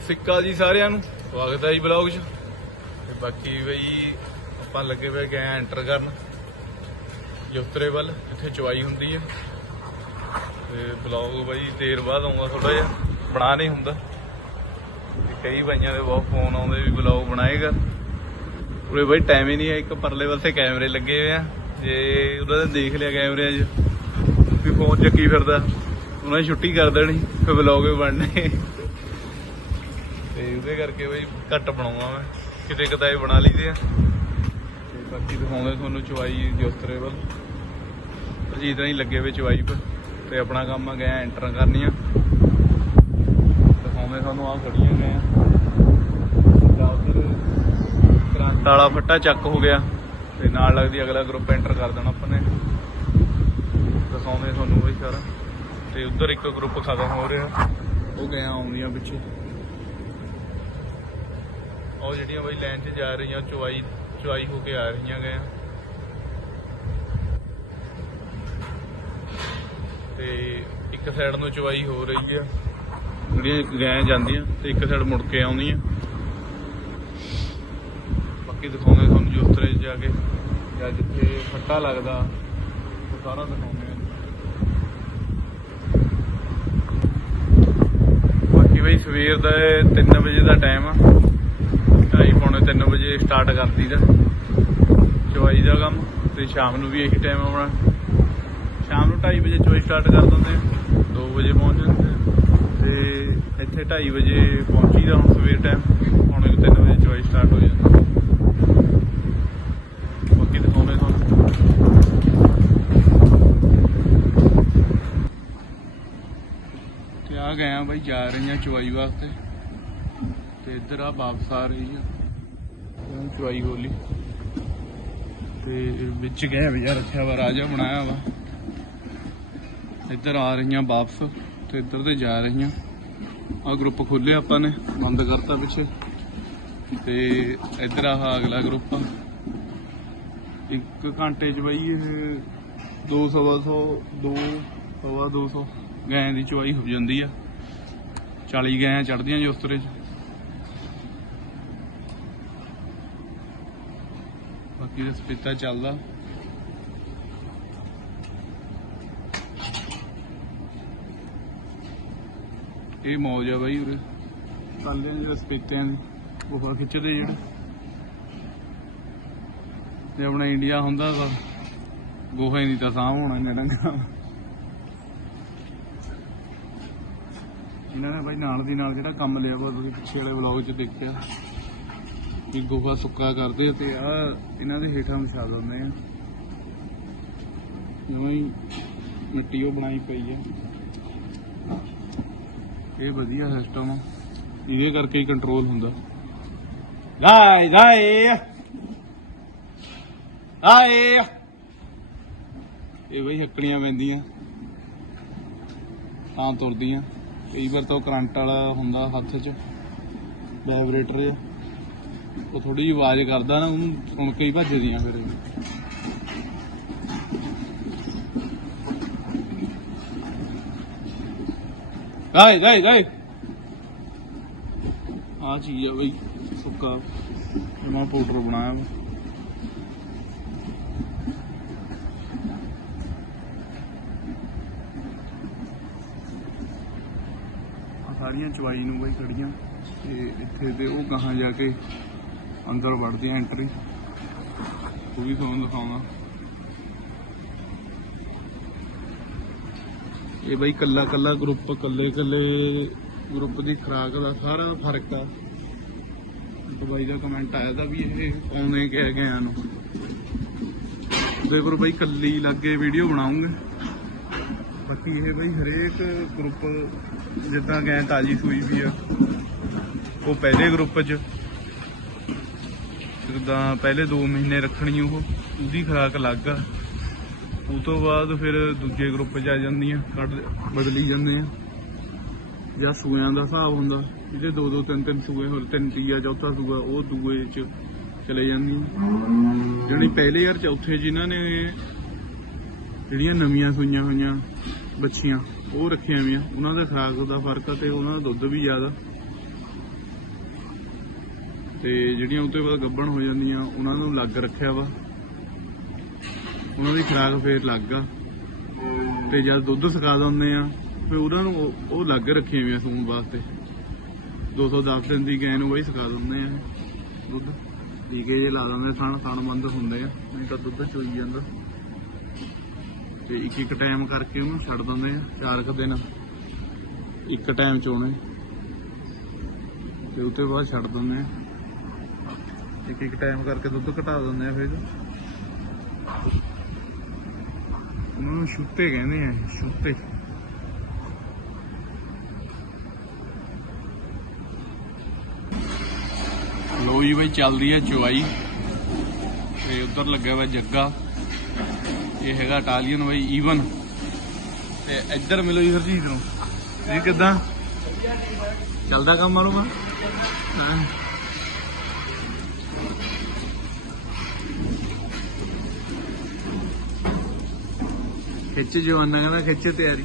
ਸਿੱਕਾ ਜੀ ਸਾਰਿਆਂ ਨੂੰ। ਸਵਾਗਤ ਹੈ ਜੀ ਬਲੌਗ 'ਚ। ਤੇ ਬਾਕੀ ਬਈ ਆਪਾਂ ਲੱਗੇ ਪਏ ਗਏ ਐਂਟਰ ਕਰਨ। ਯੁਕਤਰੇ ਵੱਲ, ਜਿੱਥੇ ਚੁਆਈ ਹੁੰਦੀ ਹੈ। ਤੇ ਬਲੌਗ ਬਈ ਦੇਰ ਬਾਅਦ ਆਉਂਦਾ ਥੋੜਾ ਜਿਹਾ, ਬਣਾ ਨਹੀਂ ਹੁੰਦਾ। ਤੇ ਕਈ ਭਾਈਆਂ ਦੇ ਬਹੁਤ ਫੋਨ ਆਉਂਦੇ ਵੀ ਬਲੌਗ ਬਣਾਏਗਾ। ਉਰੇ ਬਈ ਟਾਈਮ ਹੀ ਨਹੀਂ ਹੈ, ਇੱਕ ਪਰਲੇ ਪਾਸੇ ਕੈਮਰੇ ਲੱਗੇ ਹੋਏ ਆ। ਜੇ ਉਹਨਾਂ ਨੇ ਦੇਖ ਲਿਆ ਕੈਮਰਿਆਂ 'ਚ। ਵੀ ਫੋਨ ਚੱਕੀ ਫਿਰਦਾ। ਉਹਨਾਂ ਨੇ ਛੁੱਟੀ ਕਰ ਦੇਣੀ, ਫਿਰ ਬਲੌਗ ਵੀ ਬਣਨੇ। ਤੇ ਉਹਦੇ ਕਰਕੇ ਬਈ ਘੱਟ ਬਣਾਉਂਦਾ ਮੈਂ। ਕਿਤੇ ਕਦਾਏ ਬਣਾ ਲਈਦੇ ਆ। ਤੇ ਬਾਕੀ ਦਿਖਾਉਂਦੇ ਤੁਹਾਨੂੰ ਚਵਾਈ ਜੋਸਤਰੇ ਵੱਲ। ਅਜੀ ਇਦਾਂ ਹੀ ਲੱਗੇ ਵੇ ਚਵਾਈ ਪਰ ਤੇ ਆਪਣਾ ਕੰਮ ਆ ਗਿਆ ਐਂਟਰ ਕਰਨੀਆਂ। ਦਿਖਾਉਂਦੇ ਤੁਹਾਨੂੰ ਆ ਖੜੀਆਂ ਗਏ ਆ ਜਾਂ ਉਧਰ ਕ੍ਰਾਂਤ ਵਾਲਾ ਫੱਟਾ ਚੱਕ ਹੋ ਗਿਆ। ਤੇ ਨਾਲ ਲੱਗਦੀ ਅਗਲਾ ਗਰੁੱਪ ਐਂਟਰ ਕਰ ਦੇਣਾ ਆਪਾਂ ਨੇ। ਦਿਖਾਉਂਦੇ ਤੁਹਾਨੂੰ ਬਈ ਸਾਰਾ। ਤੇ ਉਧਰ ਇੱਕ ਗਰੁੱਪ ਖਤਮ ਹੋ ਰਿਹਾ। ਉਹ ਗਿਆ ਆਉਂਦੀਆਂ ਪਿੱਛੇ। ਉਹ ਜਿਹੜੀਆਂ ਬਈ ਲਾਈਨ 'ਚ ਜਾ ਰਹੀਆਂ, ਚੁਆਈ ਚੁਆਈ ਹੋ ਕੇ ਆ ਰਹੀਆਂ ਗਏ। ਤੇ ਇੱਕ ਸਾਈਡ ਨੂੰ ਚੁਆਈ ਹੋ ਰਹੀ ਆ। ਜਿਹੜੀਆਂ ਗਏ ਜਾਂਦੀਆਂ, ਤੇ ਇੱਕ ਸਾਈਡ ਮੁੜ ਕੇ ਆਉਂਦੀਆਂ। ਬਾਕੀ ਦਿਖਾਉਂਦੇ ਤੁਹਾਨੂੰ ਜੋਸਤਰੇ ਜਾ ਕੇ। ਜਾਂ ਜਿੱਥੇ ਫੱਟਾ ਲੱਗਦਾ, ਉਹ ਸਾਰਾ ਦਿਖਾਉਂਦੇ ਆ ਬਾਕੀ ਬਈ ਸਵੇਰ ਦਾ 3 ਵਜੇ ਦਾ ਟਾਈਮ ਆ। ਢਾਈ ਪੌਣੇ 3 ਵਜੇ ਸਟਾਰਟ ਕਰਦੀ ਦਾ। ਚਵਾਈ ਦਾ ਕੰਮ, ਤੇ ਸ਼ਾਮ ਨੂੰ ਵੀ ਇਹੀ ਟਾਈਮ ਆਉਣਾ। ਸ਼ਾਮ ਨੂੰ 2:30 ਵਜੇ ਚਵਾਈ ਸਟਾਰਟ ਕਰ ਦਿੰਦੇ ਆ। 2 ਵਜੇ ਪਹੁੰਚ ਜਾਂਦੇ ਆ। ਤੇ ਇੱਥੇ 2:30 ਵਜੇ ਪਹੁੰਚੀਦਾ ਹੁਣ ਸਵੇਰ ਟਾਈਮ ਪੌਣੇ 3 ਵਜੇ ਚਵਾਈ ਸਟਾਰਟ ਹੋ ਜਾਂਦੀ। ਬਾਕੀ ਦਿਖਾਉਂਦੇ ਤੁਹਾਨੂੰ। ਤੇ ਆ ਗਏ ਆ ਬਾਈ ਜਾ ਰਹੀਆਂ ਚਵਾਈ ਵਾਸਤੇ। ਤੇ ਇੱਧਰ ਆ ਵਾਪਸ ਆ ਰਹੀ ਆ। ਹੁਣ ਚਵਾਈ ਹੋਲੀ ਤੇ ਵਿੱਚ ਗਏ ਵਿਜਾ ਰੱਖਿਆ ਵਾ, ਰਾਜਾ ਬਣਾਇਆ ਵਾ। ਇੱਧਰ ਆ ਰਹੀਆਂ ਵਾਪਸ, ਤੇ ਇੱਧਰ ਤੇ ਜਾ ਰਹੀਆਂ। ਆ ਗਰੁੱਪ ਖੋਲਿਆ ਆਪਾਂ ਨੇ, ਬੰਦ ਕਰਤਾ ਪਿੱਛੇ। ਤੇ ਇੱਧਰ ਆਹ ਅਗਲਾ ਗਰੁੱਪ ਆ। ਇੱਕ ਘੰਟੇ ਚ ਬਈ ਇਹ 2 ਸਵਾ ਸੌ 2 ਸਵਾ 200 ਗਾਂ ਦੀ ਚਵਾਈ ਹੋ ਜਾਂਦੀ ਆ। 40 ਗਾਂ ਚੜਦੀਆਂ ਜੀ ਉਸ ਤਰ੍ਹਾਂ ਚ ਬਾਕੀ ਦਾ ਸਪੀਤਾ ਚੱਲਦਾ ਇਹ ਮੌਜ ਆ ਬਾਈ ਉਰੇ ਕੱਲਿਆਂ ਜਿਹੜੇ ਸਪੀਤਿਆਂ ਦੀ ਗੁਫਾ ਖਿੱਚਦੇ ਜਿਹੜੇ ਤੇ ਆਪਣਾ ਇੰਡੀਆ ਹੁੰਦਾ ਤਾਂ ਗੋਹਾ ਹੀ ਨਹੀਂ ਤਾਂ ਸਾਹ ਹੋਣਾ ਇਹਨਾਂ ਦਾ। ਇਹਨਾਂ ਨੇ ਬਾਈ ਨਾਲ ਦੀ ਨਾਲ ਜਿਹੜਾ ਕੰਮ ਲਿਆ ਵਾ ਤੁਸੀਂ ਪਿੱਛੇ ਵਾਲੇ ਵਲੌਗ 'ਚ ਦੇਖਿਆ ਕਿ ਗੋਹਾ ਸੁੱਕਾ ਕਰਦੇ ਤੇ ਆ ਇਹਨਾਂ ਦੇ ਹੇਠਾਂ ਵਿਛਾ ਦਿੰਦੇ ਆ। ਜਿਵੇਂ ਮਿੱਟੀ ਉਹ ਬਣਾਈ ਪਈ ਹੈ ਇਹ ਵਧੀਆ ਸਿਸਟਮ ਆ। ਇਹਦੇ ਕਰਕੇ ਹੀ ਕੰਟਰੋਲ ਹੁੰਦਾ। ਗਾਇ ਗਾਇ ਆਏ ਇਹ ਬਈ ਹੱਕੜੀਆਂ ਪੈਂਦੀਆਂ। ਤਾਂ ਤੁਰਦੀਆਂ। ਕਈ ਵਾਰ ਤਾਂ ਉਹ ਕਰੰਟ ਵਾਲਾ ਹੁੰਦਾ ਹੱਥ 'ਚ। ਵਾਈਬ੍ਰੇਟਰ ਜਿਹਾ ਉਹ ਥੋੜੀ ਜਿਹੀ ਆਵਾਜ਼ ਕਰਦਾ ਨਾ, ਉਹਨੂੰ ਸੁਣ ਕੇ ਹੀ ਭੱਜਦੀਆਂ ਫਿਰ ਇਹ। ਗਾਏ ਗਾਏ ਆ ਚੀਜ਼ ਆ ਬਈ, ਸੁੱਕਾ। ਜਮਾ ਪਾਊਡਰ ਬਣਾਇਆ ਵਾ। ਸਾਰੀਆਂ ਚਵਾਈ ਨੂੰ ਬਈ ਖੜੀਆਂ, ਤੇ ਇੱਥੇ ਤੇ ਉਹ ਗਾਹਾਂ ਜਾ ਕੇ ਅੰਦਰ ਵੜਦੀਆਂ ਐਂਟਰੀ ਉਹ ਵੀ ਤੁਹਾਨੂੰ ਦਿਖਾਉਣਾ ਇਹ ਬਈ ਕੱਲਾ ਕੱਲਾ ਗਰੁੱਪ ਕੱਲੇ ਕੱਲੇ ਗਰੁੱਪ ਦੀ ਖੁਰਾਕ ਦਾ ਸਾਰਾ ਫ਼ਰਕ ਆ। ਇੱਕ ਬਾਈ ਦਾ ਕਮੈਂਟ ਆਇਆ ਤਾਂ ਵੀ ਇਹ ਆਉਣੇ ਕਹਿ ਗਏ ਨੂੰ। ਉਹਦੇ ਪਰ ਬਈ ਕੱਲੀ ਲੱਗੇ ਵੀਡੀਓ ਬਣਾਉਂਗੇ। ਬਾਕੀ ਇਹ ਬਈ ਹਰੇਕ ਗਰੁੱਪ ਜਿੱਦਾਂ ਗਏ ਤਾਜੀ ਸੂਈ ਵੀ ਆ, ਉਹ ਪਹਿਲੇ ਗਰੁੱਪ 'ਚ ਜਿੱਦਾਂ ਪਹਿਲੇ 2 ਮਹੀਨੇ ਰੱਖਣੀ ਉਹ, ਉਹਦੀ ਖੁਰਾਕ ਅਲੱਗ ਆ। ਉਹ ਤੋਂ ਬਾਅਦ ਫਿਰ ਦੂਜੇ ਗਰੁੱਪ 'ਚ ਆ ਜਾਂਦੀਆਂ, ਕੱਢ, ਬਦਲੀ ਜਾਂਦੇ ਆ। ਜਾਂ ਸੂਆਂ ਦਾ ਹਿਸਾਬ ਹੁੰਦਾ, ਇਹਦੇ ਦੋ ਦੋ, ਤਿੰਨ ਤਿੰਨ ਸੂਏ ਹੋਰ, ਤਿੰਨ ਤੀਆ ਚੌਥਾ ਸੂਆ, ਉਹ ਦੂਏ 'ਚ ਚਲੇ ਜਾਂਦੀਆਂ। ਜਿਹੜੀ ਪਹਿਲੇ ਯਾਰ ਚੌਥੇ ਜਿਨ੍ਹਾਂ ਨੇ ਜਿਹੜੀਆਂ ਨਵੀਆਂ ਸੂਈਆਂ ਹੋਈਆਂ ਬੱਚੀਆਂ, ਉਹ ਰੱਖੀਆਂ ਹੋਈਆਂ। ਉਹਨਾਂ ਦਾ ਖੁਰਾਕ ਦਾ ਫ਼ਰਕ ਆ ਤੇ ਉਹਨਾਂ ਦਾ ਦੁੱਧ ਵੀ ਜ਼ਿਆਦਾ। ਤੇ ਜਿਹੜੀਆਂ ਉਹ ਤੋਂ ਬਾਅਦ ਗੱਬਣ ਹੋ ਜਾਂਦੀਆਂ, ਉਹਨਾਂ ਨੂੰ ਲੱਗ ਰੱਖਿਆ ਵਾ। ਉਹਨਾਂ ਦੀ ਖੁਰਾਕ ਫੇਰ ਲੱਗ ਆ। ਤੇ ਜਦ ਦੁੱਧ ਸੁਕਾ ਦਿੰਦੇ ਆ, ਫਿਰ ਉਹਨਾਂ ਨੂੰ ਉਹ- ਉਹ ਲੱਗ ਰੱਖੀਆਂ ਹੋਈਆਂ ਸੂਣ ਵਾਸਤੇ। 210 ਦਿਨ ਦੀ ਗੈਂ ਨੂੰ ਬਈ ਸੁਕਾ ਦਿੰਦੇ ਆ ਦੁੱਧ। ਟੀਕੇ ਜੇ ਲਾ ਦਿੰਦੇ ਥਣ ਥਣ ਬੰਦ ਹੁੰਦੇ ਆ, ਨਹੀਂ ਤਾਂ ਦੁੱਧ ਚੋਈ ਜਾਂਦਾ। ਤੇ ਇੱਕ ਇੱਕ ਟਾਈਮ ਕਰਕੇ ਉਹਨੂੰ ਛੱਡ ਦਿੰਦੇ ਆ, ਚਾਰ ਕੁ ਦਿਨ। ਇੱਕ ਟਾਈਮ ਚੋਣੇ। ਤੇ ਉਹ ਤੋਂ ਬਾਅਦ ਛੱਡ ਦਿੰਦੇ ਆ। ਇੱਕ ਇੱਕ ਟਾਈਮ ਕਰਕੇ ਦੁੱਧ ਘਟਾ ਦਿੰਦੇ ਆ ਫਿਰ ਉਹਨਾਂ ਨੂੰ ਛੁੱਤੇ ਕਹਿੰਦੇ ਆ ਛੁੱਤੇ ਲੋ ਜੀ ਬਈ, ਚੱਲਦੀ ਆ ਚੁਆਈ। ਤੇ ਉਧਰ ਲੱਗਿਆ ਵਾ ਜੱਗਾ। ਇਹ ਹੈਗਾ ਇਟਾਲੀਅਨ ਬਈ ਈਵਨ ਤੇ ਇੱਧਰ ਮਿਲੋ ਜੀ ਹਰਜੀਤ ਨੂੰ। ਇਹ ਕਿਦਾਂ? ਚੱਲਦਾ ਕੰਮ ਮਾਲੂਮ ਆ ਹਾਂ। ਖਿੱਚ ਜਵਾਨਾ ਕਹਿੰਦਾ ਖਿੱਚ ਤਿਆਰੀ।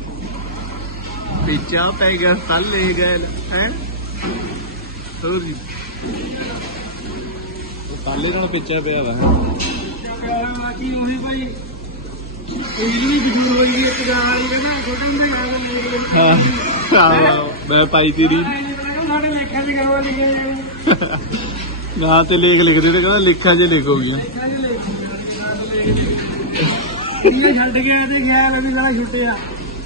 ਪਿੱਛਾ ਪੈ ਗਿਆ ਥੱਲੇ ਗਏ ਹੈ? ਹੋਰ ਜੀ ਉਹ ਥੱਲੇ ਨਾਲ ਪਿੱਛਾ ਪਿਆ ਵਾ। ਬਾਕੀ ਉਹੀ ਭਾਈ ਇਹ ਵੀ ਬਜ਼ੁਰਗ ਹੋਈ ਇੱਕ ਗਾਂ ਵਾਲੀ ਕਹਿੰਦਾ ਛੋਟੇ ਹੁੰਦੇ ਗਾਂ ਦਾ ਨਹੀਂ ਹਾਂ ਆਹੋ, ਮੈਂ ਪਾਈ ਤੇਰੀ। ਸਾਡੇ ਲੇਖਾਂ ਦੀ ਗਾਂ ਲਿਖਿਆ ਜਾਊ ਨਾ ਤੇ ਲੇਖ ਲਿਖਦੇ ਤੇ ਕਹਿੰਦਾ ਲਿਖਾਂ ਜੇ ਲਿਖ ਹੋ ਗਈਆਂ। ਲੇਖਾਂ ਦੀ ਇਹ ਛੱਡ ਗਿਆ ਤੇ ਖਿਆਲ ਵੀ ਸਾਲਾ ਛੁੱਟਿਆ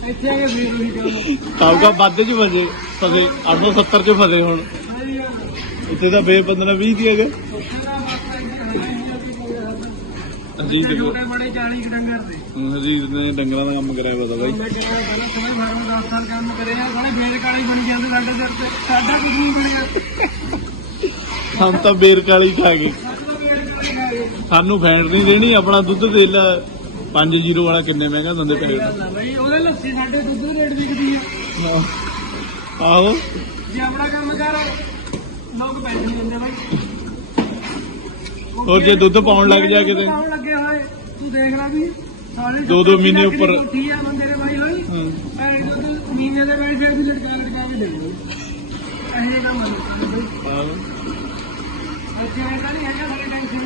ਇੱਥੇ ਆ ਕੇ ਫੇਰ ਉਹੀ ਕੰਮ ਕਾਉਗਾ ਵੱਧ ਚ ਫਸੇ ਫਸੇ 870 ਚ ਫਸੇ ਹੁਣ। ਉੱਥੇ ਤਾਂ ਬੇ 15 20 ਦੀ ਹੈਗੇ ਅਜੀਤ ਛੋਟੇ ਬੜੇ 40 ਡੰਗਰ ਦੇ। ਅਜੀਤ ਨੇ ਡੰਗਰਾਂ ਦਾ ਕੰਮ ਕਰਿਆ ਪਤਾ ਬਾਈ। ਪਹਿਲਾਂ ਸਮਾਂ ਫਾਰਮ 10 ਸਾਲ ਕੰਮ ਕਰਿਆ ਸਾਰੇ ਫੇਰ ਕਾਲੀ ਬਣ ਜਾਂਦੇ ਸਾਡੇ ਸਿਰ ਤੇ ਸਾਡਾ ਕੁਝ ਨਹੀਂ ਬਣਿਆ। ਹਮ ਤਾਂ ਬੇਰ ਕਾਲੀ ਖਾ ਗਏ। ਸਾਨੂੰ ਫੈਂਟ ਨਹੀਂ ਦੇਣੀ ਆਪਣਾ ਦੁੱਧ ਦੇ ਲੈ। 50 ਵਾਲਾ ਕਿੰਨੇ ਮਹਿੰਗਾ ਦਿੰਦੇ ਆ ਬਈ ਉਹਦੇ ਲੱਸੀ ਸਾਡੇ ਦੁੱਧ ਦੇ ਰੇਟ ਵਿਕਦੀ ਆ। ਆਹੋ। ਜੇ ਆਪਣਾ ਕੰਮ ਕਰ ਲੋਕ ਪੈਸੇ ਨਹੀਂ ਦਿੰਦੇ ਬਾਈ। ਹੋਰ ਜੇ ਦੁੱਧ ਪਾਉਣ ਲੱਗ ਜਾ ਕਿਤੇ। ਪਾਉਣ ਲੱਗੇ ਹੋਏ ਤੂੰ ਦੇਖ ਲੈ ਵੀ ਸਾਰੇ ਦੋ- ਦੋ ਮਹੀਨੇ ਉੱਪਰ। ਠੀਕ ਆ ਬੰਦੇ ਦੇ ਬਾਈ ਹੋਈ ਹਾਂ। ਐ ਦੁੱਧ ਮਹੀਨੇ ਦੇ ਬਾਈ ਫਿਰ ਵੀ ਲਟਕਾ ਲਟਕਾ ਕੇ ਦੇ ਦੋ ਇਹ ਕੰਮ ਆ ਬਈ। ਆਹੋ। ਅੱਛਾ ਇਹ ਤਾਂ ਨਹੀਂ ਹੈਗਾ ਸਾਡੇ ਟੈਨਸ਼ਨ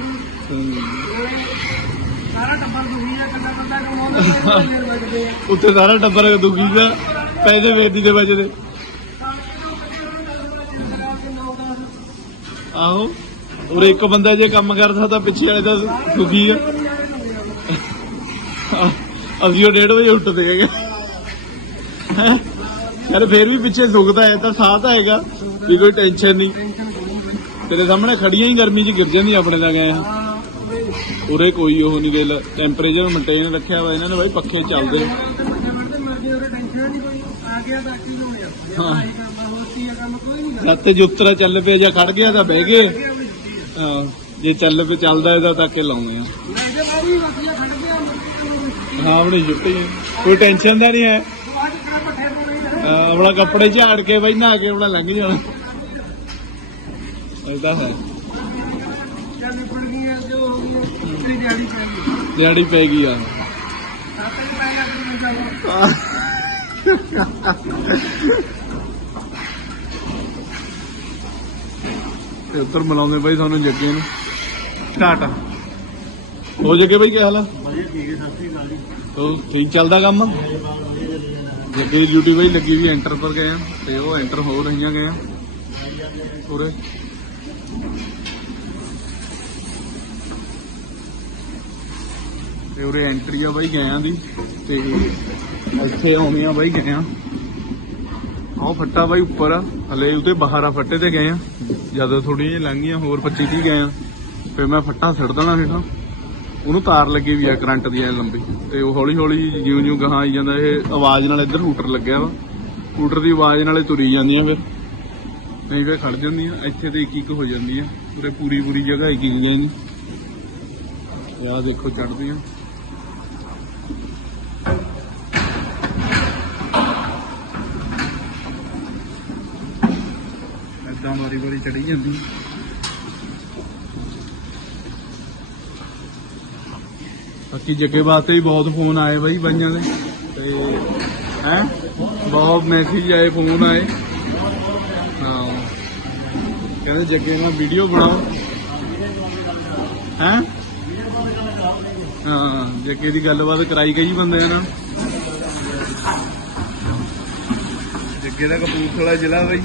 ਹਮ। ਸਾਰਾ ਟੱਬਰ ਦੁਖੀ ਆ ਕੱਲਾ ਕਮਾਉਂਦਾ ਬਚਦੇ ਆ ਉੱਥੇ ਸਾਰਾ ਟੱਬਰ ਦੁਖੀ ਦਾ ਪੈਸੇ ਵੇਚਦੀ ਦੇ ਬਚਦੇ ਆਹੋ ਔਰ ਇੱਕ ਬੰਦਾ ਜੇ ਕੰਮ ਕਰਦਾ ਤਾਂ ਪਿੱਛੇ ਵਾਲੇ ਦਾ ਦੁਖੀ ਆ। ਅਸੀਂ ਉਹ 1:30 ਵਜੇ ਉੱਠਦੇ ਹੈਗੇ। ਹੈਂ? ਯਾਰ ਫੇਰ ਵੀ ਪਿੱਛੇ ਦੁਖਦਾ ਹੈ ਤਾਂ ਹੈਗਾ ਵੀ ਕੋਈ ਟੈਨਸ਼ਨ ਨਹੀਂ। ਤੇਰੇ ਸਾਹਮਣੇ ਖੜੀਆਂ ਹੀ ਗਰਮੀ 'ਚ ਗਿਰ ਜਾਂਦੀਆਂ ਆਪਣੇ ਹਾਂ ਬਈ ਉਰੇ ਕੋਈ ਉਹ ਨਹੀਂ ਗੱਲ ਟੈਂਪਰੇਚਰ ਮੇਨਟੇਨ ਰੱਖਿਆ ਵਾ ਇਹਨਾਂ ਨੇ ਬਾਈ, ਪੱਖੇ ਚੱਲਦੇ ਸੱਤ ਜੁੱਤਰਾ ਚੱਲ ਪਿਆ ਜਾਂ ਖੜ ਗਿਆ ਤਾਂ ਬਹਿ ਗਏ। ਹਾਂ, ਜੇ ਚੱਲ ਪਏ ਚੱਲਦਾ ਇਹਦਾ ਤਾਂ ਕੇ ਲਾਉਂਦੇ ਆ। ਹਾਂ ਆਪਣੀ ਛੁੱਟੀ ਕੋਈ ਟੈਨਸ਼ਨ ਦਾ ਨਹੀਂ ਹੈ, ਆਪਣਾ ਕੱਪੜੇ ਝਾੜ ਕੇ ਬਈ, ਨਹਾ ਕੇ ਆਪਣਾ ਲੰਘ ਜਾਣਾ। ਇਹ ਤਾਂ ਹੈ। ਦਿਹਾੜੀ ਪੈ ਗਈ ਆ ਤੇ ਉੱਧਰ ਮਿਲਾਉਂਦੇ ਬਾਈ ਤੁਹਾਨੂੰ ਜੱਗੇ ਨੂੰ। ਸਟਾਰਟ ਹੋ ਜੱਗੇ ਬਾਈ ਕੀ ਹਾਲ ਆ? ਤੋ ਠੀਕ ਚੱਲਦਾ ਕੰਮ? ਜੱਗੇ ਦੀ ਡਿਊਟੀ ਬਾਈ ਲੱਗੀ ਵੀ ਐਂਟਰ ਪਰ ਗਏ ਆ ਤੇ ਉਹ ਐਂਟਰ ਹੋ ਰਹੀਆਂ ਗਏ ਆ ਪੂਰੇ। ਤੇ ਉਰੇ ਐਂਟਰੀ ਆ ਬਾਈ ਗਏ ਦੀ ਤੇ ਇੱਥੇ ਆਉਣੀ ਆ ਬਾਈ ਗਏ ਆ ਆਹ ਫੱਟਾ ਬਾਈ ਉੱਪਰ ਆ, ਹਲੇ ਉਹਦੇ ਬਾਹਰ ਆ ਫੱਟੇ ਤੇ ਗਏ ਆ। ਜਦੋਂ ਥੋੜੀਆਂ ਜਿਹੀਆਂ ਲੰਘੀਆਂ, ਹੋਰ 25 30 ਗਏ ਆ। ਫਿਰ ਮੈਂ ਫੱਟਾ ਛੱਡ ਦੇਣਾ ਹੇਠਾਂ ਉਹਨੂੰ ਤਾਰ ਲੱਗੀ ਵੀ ਆ ਕਰੰਟ ਦੀ ਐ ਲੰਬੀ। ਤੇ ਉਹ ਹੌਲੀ ਹੌਲੀ ਜਿਉਂ ਜਿਉਂ ਗਾਹਾਂ ਆਈ ਜਾਂਦਾ, ਇਹ ਆਵਾਜ਼ ਨਾਲ ਇੱਧਰ ਹੂਟਰ ਲੱਗਿਆ ਵਾ। ਹੂਟਰ ਦੀ ਆਵਾਜ਼ ਨਾਲੇ ਤੁਰੀ ਜਾਂਦੀਆਂ ਫਿਰ। ਨਹੀਂ ਫਿਰ ਖੜ ਜਾਂਦੀਆਂ ਇੱਥੇ ਤੇ ਇੱਕ ਇੱਕ ਹੋ ਜਾਂਦੀਆਂ। ਪੂਰੇ ਪੂਰੀ ਪੂਰੀ ਜਗ੍ਹਾ ਇੱਕ ਹੀ ਨਹੀਂ। ਇਹ ਦੇਖੋ ਚੜਦੀਆਂ ਵਾਰੀ ਚੜੀ ਜਾਂਦੀ। ਬਾਕੀ ਜੱਗੇ ਵਾਸਤੇ ਵੀ ਬਹੁਤ ਫੋਨ ਆਏ ਬਾਈ ਬਾਈਆਂ ਦੇ। ਤੇ ਹੈ? ਬਹੁਤ ਮੈਸੇਜ ਆਏ, ਫੋਨ ਆਏ। ਹਾਂ। ਕਹਿੰਦੇ ਜੱਗੇ ਨਾਲ ਵੀਡੀਓ ਬਣਾਓ। ਹੈਂ? ਹਾਂ, ਜੱਗੇ ਦੀ ਗੱਲਬਾਤ ਕਰਾਈ ਗਈ ਬੰਦਿਆਂ ਨਾਲ। ਜੱਗੇ ਦਾ ਕਪੂਰਥਲਾ ਜ਼ਿਲ੍ਹਾ ਬਾਈ।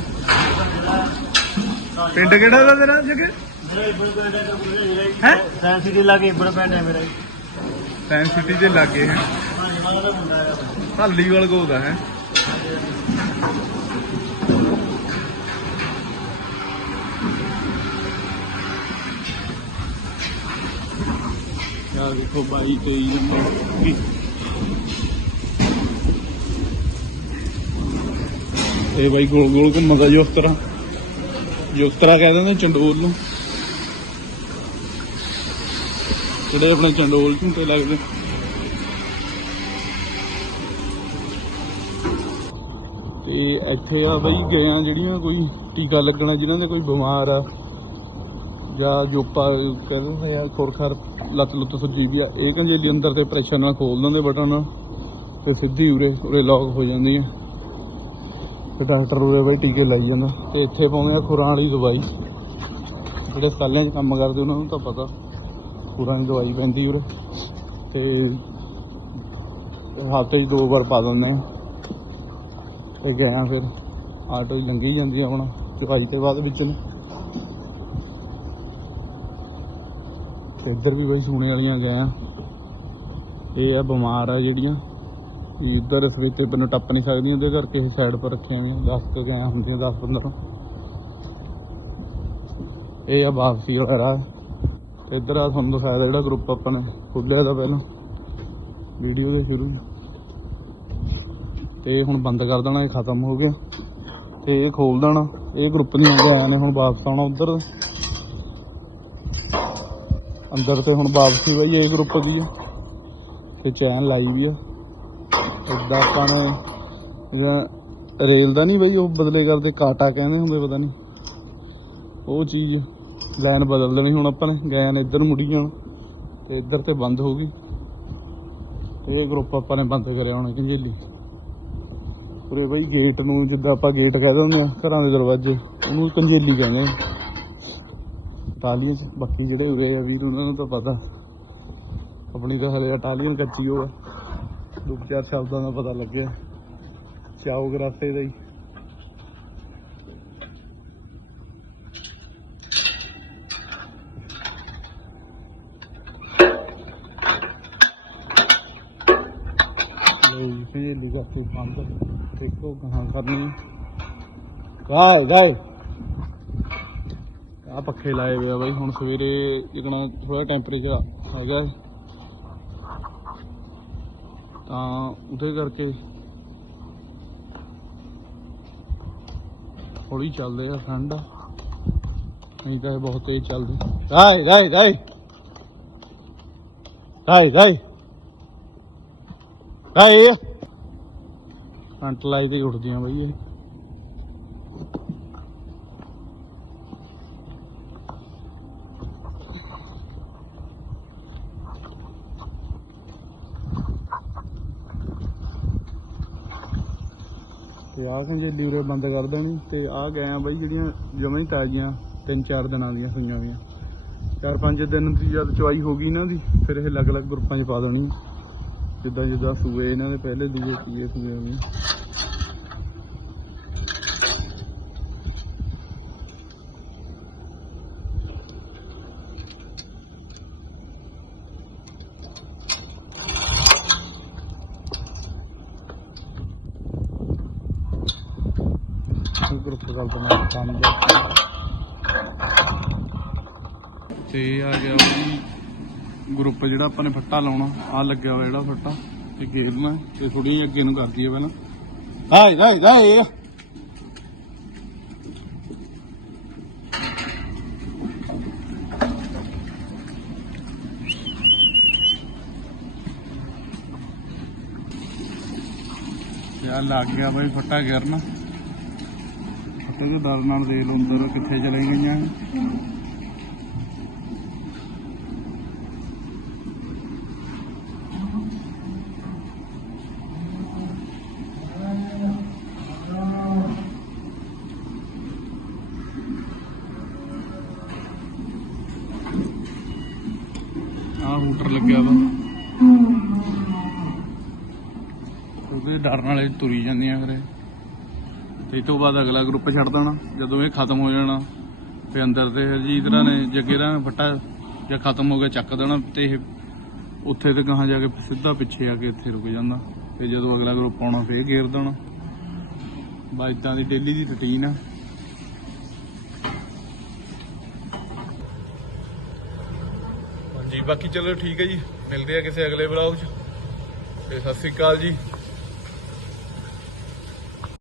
ਪਿੰਡ ਕਿਹੜਾ ਦਾ ਤੇਰਾ ਜੱਗੇ ਹੈ ਸਾਇੰਸ ਸਿਟੀ ਲਾ ਕੇ ਇੱਬੜ ਪਿੰਡ ਹੈ ਮੇਰਾ ਸਾਇੰਸ ਸਿਟੀ ਦੇ ਲਾਗੇ ਹੈ। ਹਾਲੀਵਾਲ ਕੋ ਦਾ ਹੈ। ਯਾਰ ਦੇਖੋ ਬਾਈ ਕਈ ਜੰਮਾ ਇਹ ਬਾਈ ਗੋਲ ਗੋਲ ਘੁੰਮਦਾ ਜੋ ਉਸ ਤਰ੍ਹਾਂ। ਜੋ ਕਹਿ ਦਿੰਦੇ ਚੰਡੋਲ ਨੂੰ। ਜਿਹੜੇ ਆਪਣੇ ਚੰਡੋਲ ਝੂਟੇ ਲੱਗਦੇ। ਤੇ ਇੱਥੇ ਆ ਬਈ ਗਏ ਆ ਜਿਹੜੀਆਂ ਕੋਈ ਟੀਕਾ ਲੱਗਣਾ, ਜਿਨ੍ਹਾਂ ਦੇ ਕੋਈ ਬਿਮਾਰ ਆ, ਜਾਂ ਜੋਪਾ ਕਹਿੰਦੇ ਆ, ਖੁਰਖਰ, ਲੱਤ ਲੁੱਤ ਸੁੱਜੀ ਵੀ ਆ। ਇਹ ਕੰਜੇਲੀ ਅੰਦਰ ਤੇ ਪ੍ਰੈਸ਼ਰ ਨਾਲ ਖੋਲ ਦਿੰਦੇ ਬਟਨ, ਤੇ ਸਿੱਧੀ ਉਰੇ ਉਰੇ ਲੌਕ ਹੋ ਜਾਂਦੀ ਹੈ ਤੇ ਡਾਕਟਰ ਉਹਦੇ ਬਈ ਟੀਕੇ ਲਾਈ ਜਾਂਦਾ। ਤੇ ਇੱਥੇ ਪਾਉਂਦੇ ਆ ਖੁਰਾਂ ਵਾਲੀ ਦਵਾਈ। ਜਿਹੜੇ ਸਾਲਿਆਂ 'ਚ ਕੰਮ ਕਰਦੇ, ਉਹਨਾਂ ਨੂੰ ਤਾਂ ਪਤਾ। ਖੁਰਾਂ ਦੀ ਦਵਾਈ ਪੈਂਦੀ ਉਰੇ। ਤੇ ਹਫ਼ਤੇ 'ਚ ਦੋ ਵਾਰ ਪਾ ਦਿੰਦੇ ਆ। ਤੇ ਗਿਆ ਫਿਰ। ਆਟੋ ਹੀ ਲੰਘੀ ਜਾਂਦੀ ਆ ਹੁਣ। ਚੁਕਾਈ ਤੇ ਬਾਅਦ ਵਿੱਚ ਨੂੰ ਤੇ ਇੱਧਰ ਵੀ ਬਈ ਸੂਣੇ ਵਾਲੀਆਂ ਗਏ ਇਹ ਆ ਬਿਮਾਰ ਆ ਜਿਹੜੀਆਂ। ਵੀ ਇੱਧਰ ਇਸ ਵਿੱਚ ਤੈਨੂੰ ਟੱਪ ਨਹੀਂ ਸਕਦੀ, ਉਹਦੇ ਕਰਕੇ ਉਹ ਸਾਈਡ ਪਰ ਰੱਖੀਆਂ ਹੋਈਆਂ, ਦੱਸ ਕੇ ਗਏ ਹੁੰਦੀਆਂ 10 15 ਇਹ ਆ ਵਾਪਸੀ ਵਗੈਰਾ। ਇੱਧਰ ਆ ਤੁਹਾਨੂੰ ਦਿਖਾਇਆ ਜਿਹੜਾ ਗਰੁੱਪ ਆਪਾਂ ਨੇ ਖੋਲਿਆ ਦਾ ਪਹਿਲਾਂ ਵੀਡੀਓ ਦੇ ਸ਼ੁਰੂ। ਤੇ ਹੁਣ ਬੰਦ ਕਰ ਦੇਣਾ, ਇਹ ਖਤਮ ਹੋ ਗਿਆ। ਤੇ ਇਹ ਖੋਲ ਦੇਣਾ, ਇਹ ਗਰੁੱਪ ਨਹੀਂ ਆਉਂਦਾ ਆਇਆ ਨੇ ਹੁਣ ਵਾਪਸ ਆਉਣਾ ਉਧਰ। ਅੰਦਰ ਤੇ ਹੁਣ ਵਾਪਸੀ ਬਈ ਇਹ ਗਰੁੱਪ ਦੀ ਆ। ਤੇ ਚੈਨ ਲਾਈ ਵੀ ਆ। ਇਦਾਂ ਆਪਾਂ ਨੇ ਰੇਲ ਦਾ ਨਹੀਂ ਬਈ, ਉਹ ਬਦਲੇ ਕਰਦੇ ਕਾਟਾ ਕਹਿੰਦੇ ਹੁੰਦੇ, ਪਤਾ ਨਹੀਂ। ਉਹ ਚੀਜ਼ ਲਾਈਨ ਬਦਲ ਦੇਣੀ ਹੁਣ ਆਪਾਂ ਨੇ ਗਏ ਨੇ ਇੱਧਰ ਮੁੜੀ ਜਾਣ। ਤੇ ਇੱਧਰ ਤੇ ਬੰਦ ਹੋ ਗਈ। ਇਹ ਗਰੁੱਪ ਆਪਾਂ ਨੇ ਬੰਦ ਕਰਿਆ ਹੁਣ ਕੰਜੇਲੀ। ਉਰੇ ਬਈ ਗੇਟ ਨੂੰ ਜਿੱਦਾਂ ਆਪਾਂ ਗੇਟ ਕਹਿ ਹੁੰਦੇ ਆ, ਘਰਾਂ ਦੇ ਦਰਵਾਜ਼ੇ, ਉਹਨੂੰ ਕੰਜੇਲੀ ਕਹਿੰਦੇ ਆ। ਇਟਾਲੀਅਨ ਚ, ਬਾਕੀ ਜਿਹੜੇ ਉਰੇ ਆ ਵੀਰ, ਉਹਨਾਂ ਨੂੰ ਤਾਂ ਪਤਾ। ਆਪਣੀ ਤਾਂ ਹਲੇ ਇਟਾਲੀਅਨ ਕੱਚੀ ਹੋਆ ਦੋ ਚਾਰ ਸ਼ਬਦਾਂ ਦਾ ਪਤਾ ਲੱਗਿਆ। ਚਾਓ ਗਰਾਸੇ ਦਾ ਹੀ। ਫੇਰ ਲੁਗਾ ਤੋਂ ਬੰਦ। ਦੇਖੋ ਕਹਾਂ ਕਰਨੀ ਗਾਏ ਗਾਏ। ਆ ਪੱਖੇ ਲਾਏ ਹੋਏ ਆ ਬਾਈ, ਹੁਣ ਸਵੇਰੇ ਜਿਕਣਾ ਥੋੜਾ ਟੈਂਪਰੇਚਰ ਹੈਗਾ। ਤਾਂ ਉਹਦੇ ਕਰਕੇ ਹੌਲੀ ਚੱਲਦੇ ਆ, ਠੰਡ ਨਹੀਂ ਤਾਂ ਇਹ ਬਹੁਤ ਤੇਜ਼ ਚੱਲਦੇ। ਗਾਏ ਗਾਏ ਗਾਏ ਗਾਏ ਗਾਏ ਗਾਏ ਕਰੰਟ ਲਾਈ ਤੇ ਉੱਠਦੀਆਂ ਬਈ ਇਹ। ਤੇ ਆਹ ਕੰਜੇਲੀ ਬੰਦ ਕਰ ਦੇਣੀ ਤੇ ਆ ਗਏ ਆ ਬਈ ਜਿਹੜੀਆਂ ਜਮਾਂ ਹੀ ਤਾਜ਼ੀਆਂ, ਤਿੰਨ ਚਾਰ ਦਿਨਾਂ ਦੀਆਂ ਹੋਈਆਂ ਹੋਈਆਂ। ਚਾਰ ਪੰਜ ਦਿਨ ਦੀ ਜਦ ਚਵਾਈ ਹੋ ਗਈ ਇਹਨਾਂ ਦੀ, ਫਿਰ ਇਹ ਅਲੱਗ-ਅਲੱਗ ਗਰੁੱਪਾਂ 'ਚ ਪਾ ਦੇਣੀ। ਜਿੱਦਾਂ ਜਿੱਦਾਂ ਸੂਏ ਇਹਨਾਂ ਦੇ ਪਹਿਲੇ ਦੂਜੇ ਤੀਏ ਸੂਏ ਹੋਣੀ ਗਰੁੱਪ ਗੱਲ ਬਣਾ ਕੰਮ ਤੇ ਆ ਗਿਆ ਗਰੁੱਪ ਜਿਹੜਾ ਆਪਾਂ ਨੇ ਫੱਟਾ ਲਾਉਣਾ ਆ ਲੱਗਿਆ ਹੋਇਆ ਜਿਹੜਾ ਫੱਟਾ ਤੇ ਗੇਰਨਾ ਤੇ ਥੋੜੀ ਜਿਹੀ ਅੱਗੇ ਨੂੰ ਕਰਦੀ ਹੈ ਪਹਿਲਾਂ। ਹਾਏ ਹਾਏ ਹਾਏ ਯਾਰ ਲੱਗ ਗਿਆ ਬਈ ਫੱਟਾ ਗਿਰਨਾ। ਤੇ ਜੋ ਦਰ ਨਾਲ ਰੇਲ ਅੰਦਰ ਕਿੱਥੇ ਚਲੇ ਗਈਆਂ। ਆ ਹੂਟਰ ਲੱਗਿਆ ਵਾ। ਉਹਦੇ ਡਰਨ ਵਾਲੇ ਤੁਰੀ ਜਾਂਦੀਆਂ ਫਿਰ ਤੇ ਇਹ ਤੋਂ ਬਾਅਦ ਅਗਲਾ ਗਰੁੱਪ ਛੱਡ ਦੇਣਾ ਜਦੋਂ ਇਹ ਖਤਮ ਹੋ ਜਾਣਾ ਤੇ ਅੰਦਰ ਤੇ ਹਰਜੀਤ ਰਾਂ ਨੇ ਜੱਗੇ ਰਾਂ ਨੇ ਫੱਟਾ ਜਾਂ ਖਤਮ ਹੋ ਗਿਆ ਚੱਕ ਦੇਣਾ ਤੇ ਇਹ ਉੱਥੇ ਤੇ ਗਾਹਾਂ ਜਾ ਕੇ ਸਿੱਧਾ ਪਿੱਛੇ ਆ ਕੇ ਇੱਥੇ ਰੁਕ ਜਾਂਦਾ। ਤੇ ਜਦੋਂ ਅਗਲਾ ਗਰੁੱਪ ਆਉਣਾ ਫੇਰ ਘੇਰ ਦੇਣਾ। ਬਾਈਤਾਂ ਦੀ ਡੇਲੀ ਦੀ ਰੁਟੀਨ ਆ। ਹਾਂਜੀ ਬਾਕੀ ਚਲੋ ਠੀਕ ਹੈ ਜੀ। ਮਿਲਦੇ ਆ ਕਿਸੇ ਅਗਲੇ ਬਲੌਗ 'ਚ। ਤੇ ਸਤਿ ਸ੍ਰੀ ਅਕਾਲ ਜੀ।